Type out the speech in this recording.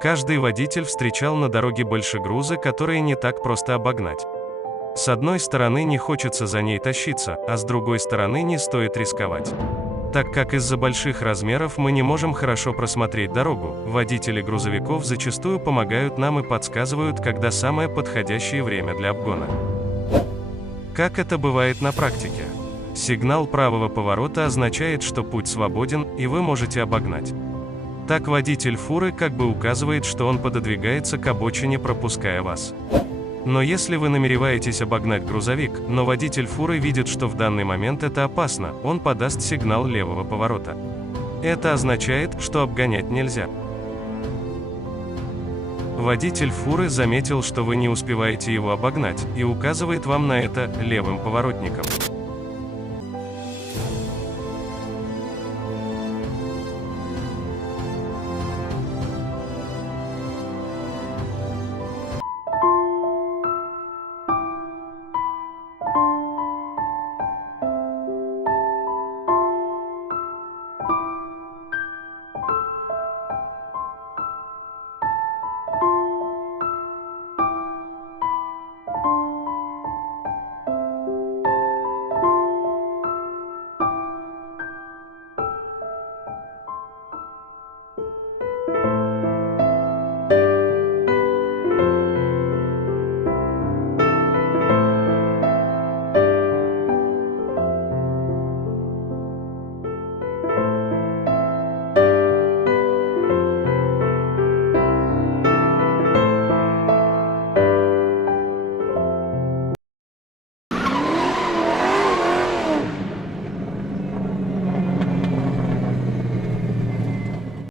Каждый водитель встречал на дороге большегрузы, которые не так просто обогнать. С одной стороны, не хочется за ней тащиться, а с другой стороны, не стоит рисковать. Так как из-за больших размеров мы не можем хорошо просмотреть дорогу, водители грузовиков зачастую помогают нам и подсказывают, когда самое подходящее время для обгона. Как это бывает на практике? Сигнал правого поворота означает, что путь свободен, и вы можете обогнать. Так водитель фуры как бы указывает, что он пододвигается к обочине, пропуская вас. Но если вы намереваетесь обогнать грузовик, но водитель фуры видит, что в данный момент это опасно, он подаст сигнал левого поворота. Это означает, что обгонять нельзя. Водитель фуры заметил, что вы не успеваете его обогнать, и указывает вам на это левым поворотником.